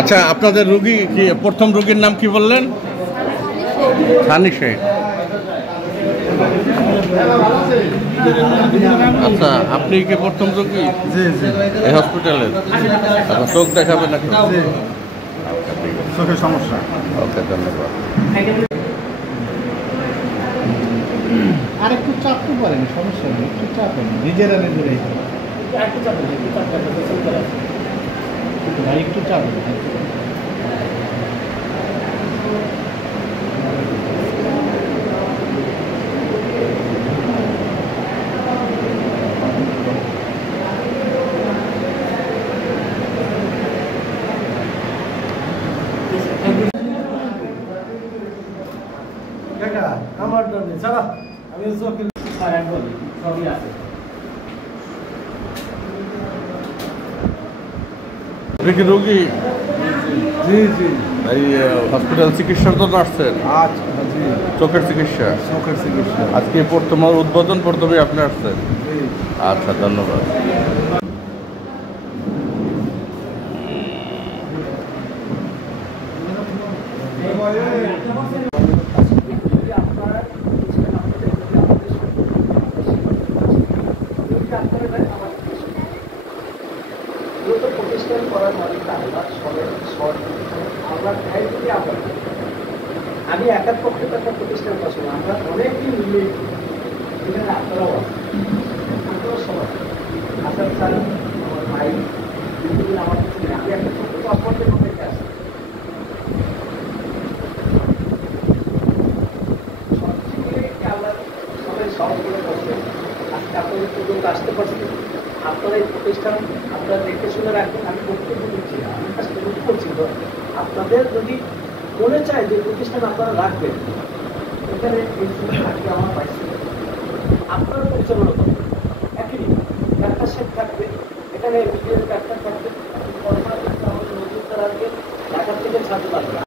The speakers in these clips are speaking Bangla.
আচ্ছা, আপনাদের রোগী কি প্রথম রোগীর নাম কি বললেন? সানি শেখ। আচ্ছা, আপনি কি প্রথম রোগী? জি জি। এই হসপিটালের? আচ্ছা, চোখ দেখাবেন নাকি? চোখের সমস্যা। ওকে, ধন্যবাদ। আর একটু চাপ তো পারেন, সমস্যা নেই, একটু চাপ নিজেরা নিজেরাই একটু চাপ ভাই, একটু চাপ আমার ছাড়া আমি সবই আছে। রোগী? জি জি। এই হসপিটাল চিকিৎসার জন্য আসছেন? আচ্ছা জি। চোখের চিকিৎসা? চোখের চিকিৎসা। আজকে প্রথম উদ্বোধন, প্রথমে আপনি আসছেন? আচ্ছা, ধন্যবাদ। প্রতিষ্ঠান করার মানে আমি একার পক্ষে তো একটা প্রতিষ্ঠান করছিলাম, আমরা অনেকদিন মিলে এখানে আপনারাও আছেন, আপনারা সবাই আসার চাই। আমার ভাই দীর্ঘদিন আমার কাছে আমি একটা ছোট্ট আপনাদের মধ্যে আসি আমরা সবাই সহজ করে বসে আজকে আপনাদের পর্যন্ত আসতে পারছি। আপনারা এই প্রতিষ্ঠান আপনারা দেখে শুনে রাখবেন। আমি বক্তব্য দিচ্ছি না, আমি কাছে করছি। আপনাদের যদি মনে চায় যে প্রতিষ্ঠান আপনারা রাখবেন, এখানে এই থাকবে আমার পাইছে আপনারা পরিচালনা করবেন। একই ডাক্তার সাহেব থাকবে, এখানে এমবিবিএস ডাক্তার থাকবে, আমাদের নজরদার আসবে, ঢাকার থেকে ছাত্র আসবে।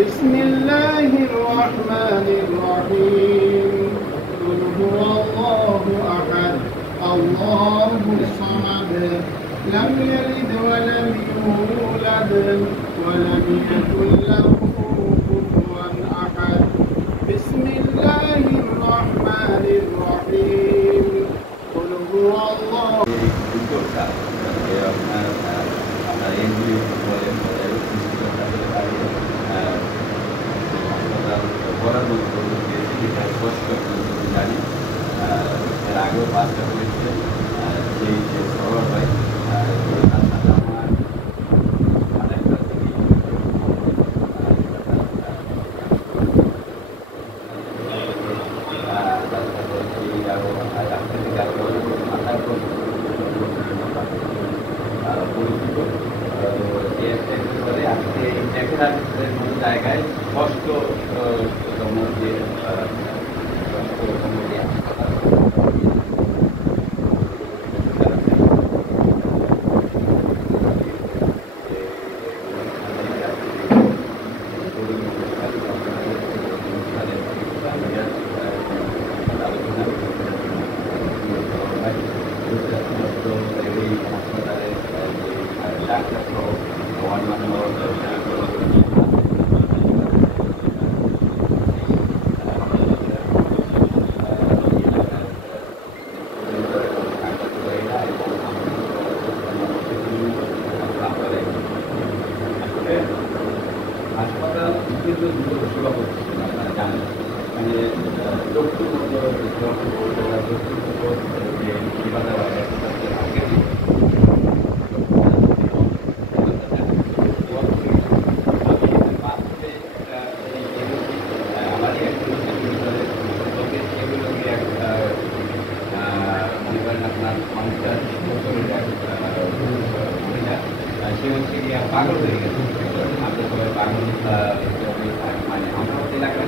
بسم الله الرحمن الرحيم قل هو الله أحد الله الصمد لم يلد ولم يولد ولم يكن له كفوا أحد بسم الله الرحمن الرحيم قل هو الله করার মতো সেটা স্পষ্ট জানি। এর আগেও বাসটা হয়েছে সেই যে সরল হয় তার সাথে আমার অনেকটা পরিচিত আজকে টেকনাফের মতো জায়গায় ষষ্ঠতম যে ডাক্তার সহ অন্যান্য হাসপাতাল কিন্তু দ্রুত সেবা করছে, আপনারা জানেন। মানে যৌক্তিক যে সেবা দেওয়া হয় আগে মনে করেন আপনার মানুষটা সে হচ্ছে গিয়ে পাগল হয়ে গেছে। আমরা সবাই পাগল মানে আমরা এলাকার